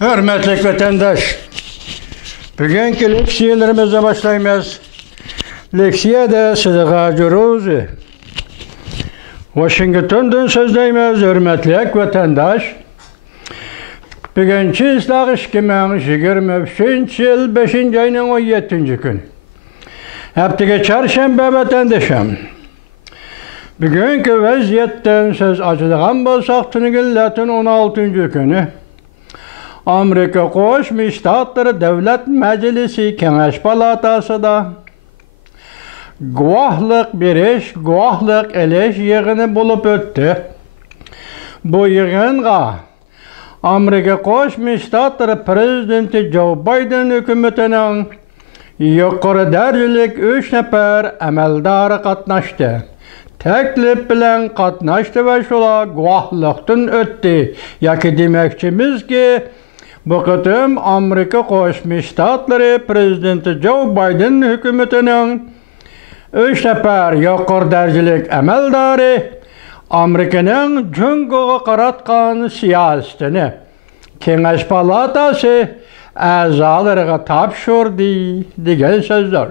Hürmetli vatandaş, bugünkü leksiyalarımıza başlayımız. Leksiyada Sıdıka Curuzi. Washington'dan sözleyimiz, hürmetli vatandaş. Bugünkü ıslaq 2023 yıl 5. ayının 17. gün. Haftaga çarşamba vatandaşım. Bugünkü vaziyetten söz açılan bolsak tünügün 16. günü. Amerika Qo'shma Shtatlar Davlat Majlisi Kengash Palatasida guvohlik berish, guvohlik elish yig'ini bo'lib o'tdi. Bu yig'inga Amerika Qo'shma Shtatlar Prezidenti Joe Biden hukumatining yuqori darajalik 3 nafar amaldori qatnashdi. Taklif bilan qatnashdi va shular guvohlikdan o'tdi. Yoki demoqchimizki, bu qatim Amerika Qo'shma Shtatlari Prezidenti Joe Biden hukumatining 3 nafar yuqori darajalik amaldori Amerikaning Jungoga qaratgan siyosatini Kengash palatasi a'zolariga topshirdi degan so'zlar.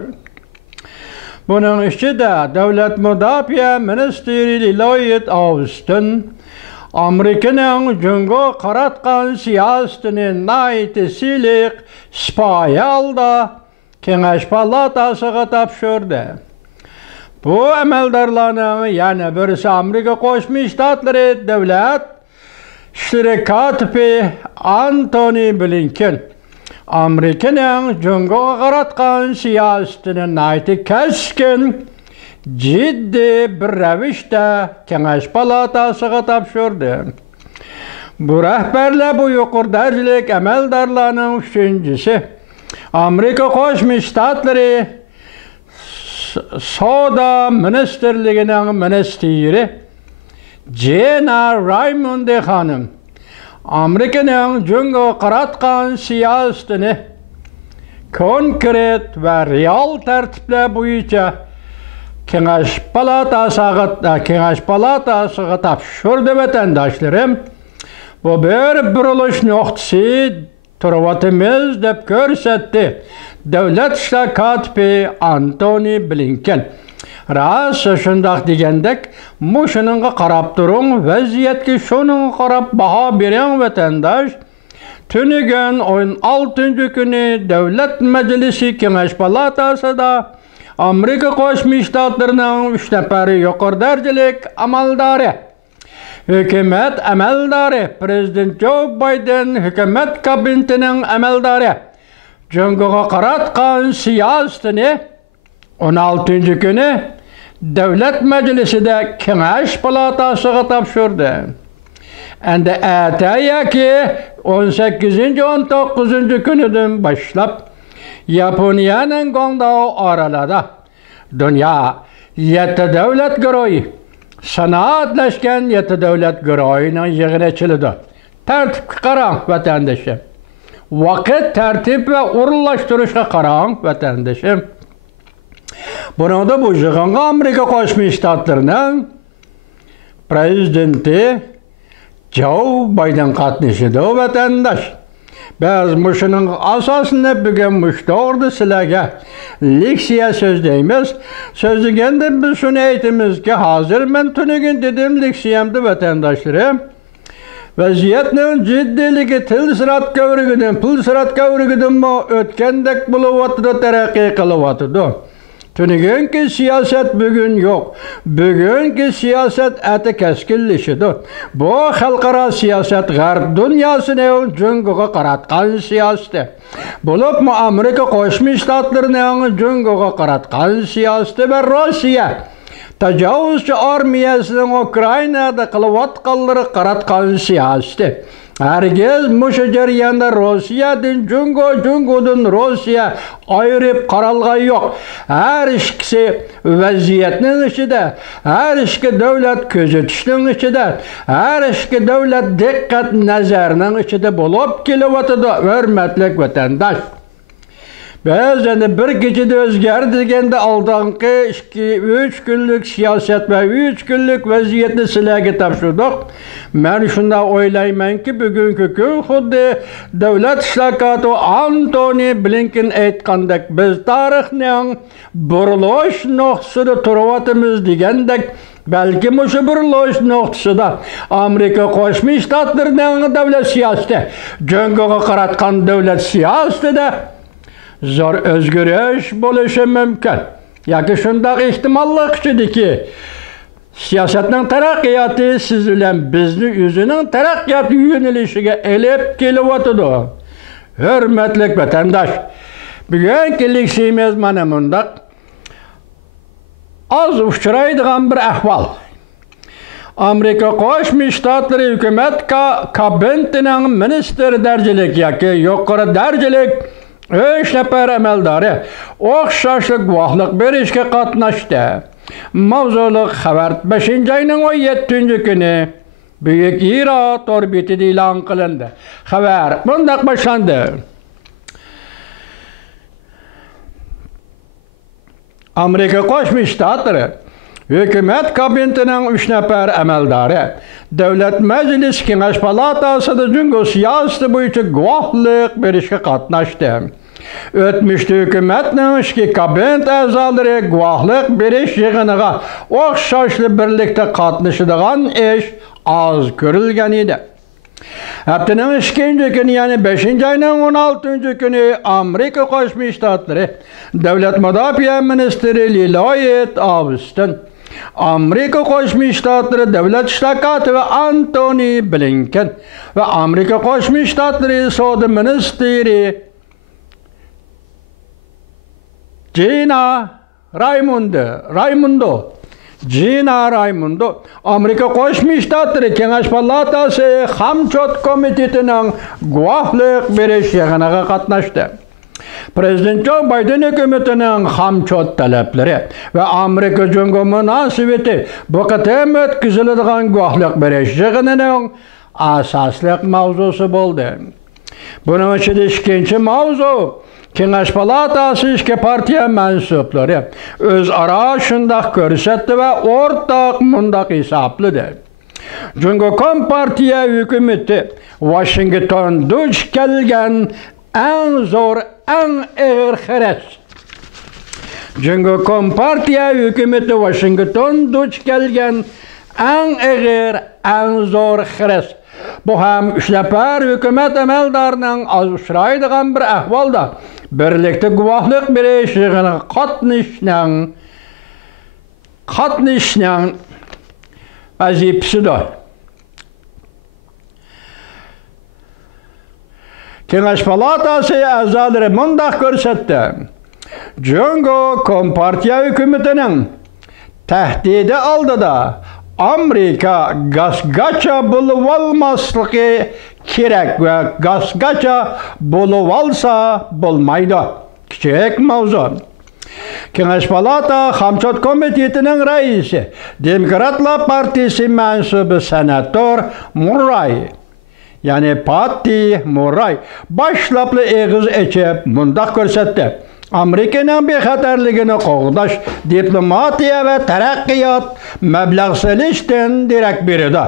Bunun ichida Davlat Mudofaa ministri Lloyd Austin Amerikaning Jungoga qaratgan siyosatini nayt siliq spoyalda Kengash palatasiga topshirdi. Bu amaldorlarning yana birisi Amerika Qo'shma Shtatlari davlat ishleri katibi Antony Blinken Amerikaning Jungoga qaratgan siyosatini nayt keskin ciddi bir ravishda Kengash palatasiga topshirdi. Bu rahbarlar bu yuqori darajalik amaldorlarning uchinchisi. Amerika Qo'shma Shtatlari Savdo ministrligining ministri Gina Raimondo xonim Amerikaning Jungoga qaratgan siyosatini konkret va real tartiblar bo'yicha Kengash palatasiga topshirdi vatandaşlarım. Bu bir burilish nuqtasi turvatimiz deb ko'rsatdi Davlat ishlar katibi Antony Blinken. Rost shundoq degandek, mushuninga qarab turing, vaziyatga shuning qarab baho bering vatandash. Tunigun 16. kuni Davlat Majlisi Kengash palatasida Amerika Qo'shma Shtatlarining 3 nafar yuqori darajalik amaldori hukumat amaldori Prezident Joe Biden hukumat kabinetining amaldori Jungoga qaratgan siyosatini 16. kuni Davlat Majlisida Kengash palatasiga topshirdi. Endi atayaki 18-19 kunidan boshlab Yaponiyaning Guangdao oralida dunyo 7 davlat guruhi sanoatlashgan 7 davlat guruhining yig'ini ochildi. Tartibga qarang vatandoshim. Vaqt tartib va o'rinlashtirishga qarang vatandoshim. Bunda bu yig'inga Amerika Qo'shma Shtatlarining prezidenti Joe Biden qatnashdi vatandosh. Biz mushuning asosini bugun mushto'g'ri sizlarga leksiya so'zlaymiz. So'zlaganda biz shuni aytamizki, hozir men tunigun dedim leksiyamda vatandoshlarım. Vaziyatning jiddiligi til sirat kavrigidan o'tgandek bo'layotdi, taraqqiy qilyotdi. Tunigunki siyaset bugün yok. Bugünkü siyaset eti keskinleşidi. Bu xalqaro siyaset G'arb dunyosining Jungoga qaratgan siyosati. Bo'lib mu Amerika Qo'shma Shtatlarining Jungoga qaratgan siyosati va Rossiya tajovuzchi armiyasining Ukrainada qilayotganlari qaratgan siyosati. Herkes mushu jarayonda Rossiyadan Jungodan Rossiya ayırıp qaralg'an yo'q. Her ikisi vaziyatning ichida, her ikki davlat ko'zatishning ichida, her ikki davlat diqqat nazarining ichida bo'lib kelyapti, hurmatli vatandosh. Biz endi bir kechada o'zgardi deganda oldingi 2-3 kunlik siyoset va 3 kunlik vaziyatni sizlarga topshirdik. Men shunda o'ylaymanki, bugungi kun xuddi davlat islohoti Antony Blinken aytgandek, biz tarixning burilish nuqtasida turyapmiz degandek, balki o'sha burilish nuqtasida Amerika Qo'shma Shtatlarining davlat siyosati, jangoga qaratgan davlat siyosatida zo'r o'zgarish bo'lishi mumkin. Yoki shunday ehtimollar ichidiki, siyosatning taraqqiyoti siz bilan bizni o'zining taraqqiyot yo'nalishiga elib kelyotidi. Hurmatli vatandosh, bugungi leksiyamiz mana bundaq az uchraydigan bir ahvol. Amerika Qo'shma Shtatlari hukumat kabinetining ministr darajalik yoki yuqori darajalik 3 nafar amaldori o'xshashlik guvohlik berishga qatnashdi. Mavzuliq xabar 5-oyning 17-kuni Buyuk Hirot orbitida e'lon qilindi. Xabar bunday boshlandi. Amerika Qo'shma Shtatlari hukumat kabinetining 3 nafar amaldori Davlat Majlis Kengash palatasida jungo siyosati bo'yicha guvohlik berishga qatnashdi. O'tmishda hukumatning ishki kabinet a'zolari guvohlik berish yig'iniga o'xshashli birlikda qatnashadigan ish az ko'rilgan edi. Haftaning 2-kuni, ya'ni 5-oyning 16-kuni Amerika Qo'shma Shtatlari Davlat Mudofaa ministri Lloyd Austin, Amerika Qo'shma Shtatlari davlat ishlohoti va Antony Blinken va Amerika Qo'shma Shtatlari savdo ministri Gina Raimondo, Amerika Qo'shma Shtatlari Kengash palatasi hamchot komitetining guvohlik berish yig'iniga qatnashdi. Prezident Joe Biden hukumatining hamchot talablari va Amerika jungo munosabati bu qatam o'tkaziladigan guvohlik berish yig'inining asosli mavzusi bo'ldi. Buning ichida ikkinchi mavzu Kengash palatasi ishki partiya mansublari o'zaro shundoq ko'rsatdi va o'rtaq mundaq hisobladi. Jungo Kompartiya hukumati Washington duch kelgan eng zo'r, eng og'ir xaras. Jungo Kompartiya hukumati Washington duch kelgan eng og'ir, eng zo'r xaras. Bu ham 3 nafar hukumat amaldorining az uchraydigan bir ahvolda birlikda guvohlik berish yig'iniga qatnashishning vazifasidir. Kengash palatasi a'zolari mundaq ko'rsatdi. Jungo Kompartiya hukumatining tahdidi oldida Amerika gazgacha bo'lib olmasligi kerak va gazgacha bo'lib olsa bo'lmaydi. Kichik mavzu. Kengash palata hamchot komitetining raisi, Demokratlar partiyasi mansubi senator Murray, ya'ni Patty Murray boshlabli eg'iz echib mundaq ko'rsatdi. Amerikaning bexatarligini qo'g'dash diplomatiya va taraqqiyot mablag' solishdan derak beradi.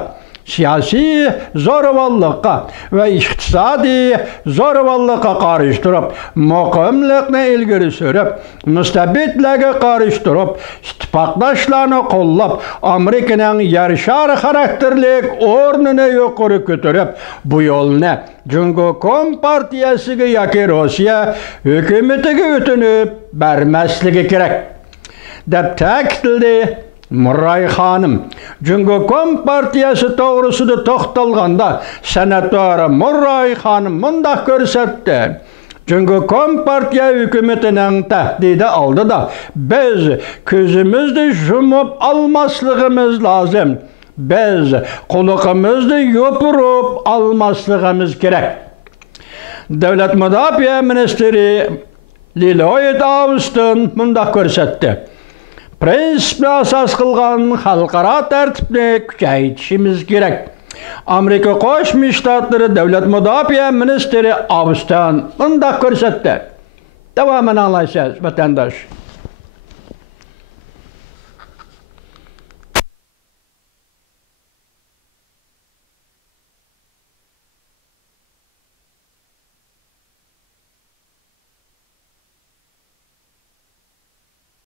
Siyosiy zo'ravonlikqa va iqtisodiy zo'ravonlikqa qarshi turib, muqimlikni ilgari surib, mustabidlarga qarshi turib, ittifoqdoshlarni qo'llab, Amerikaning yarshar xarakterlik o'rnini yuqori ko'tarib, bu yo'lni Jungo Kompartiyasiga yoki Rossiya hukumatiga o'tinib bermasligi kerak deb ta'kidladi Murray xonim. Jungo Kompartiyasi to'g'risida to'xtalganda senator Murray xonim mundaq ko'rsatdi. Jungo Kompartiya hukumatining tahdidi oldida biz ko'zimizni yumib olmasligimiz lozim. Biz quloqimizni yopirib olmasligimiz kerak. Davlat Mudofaa ministri Lloyd Austin mundaq ko'rsatdi. Prinsipni asos qilgan xalqaro tartibni kuchaytirishimiz kerak. Amerika Qo'shma Shtatlari Davlat Mudofaa ministri Austin mundaq ko'rsatdi. Devamını anlayacağız vatandaş.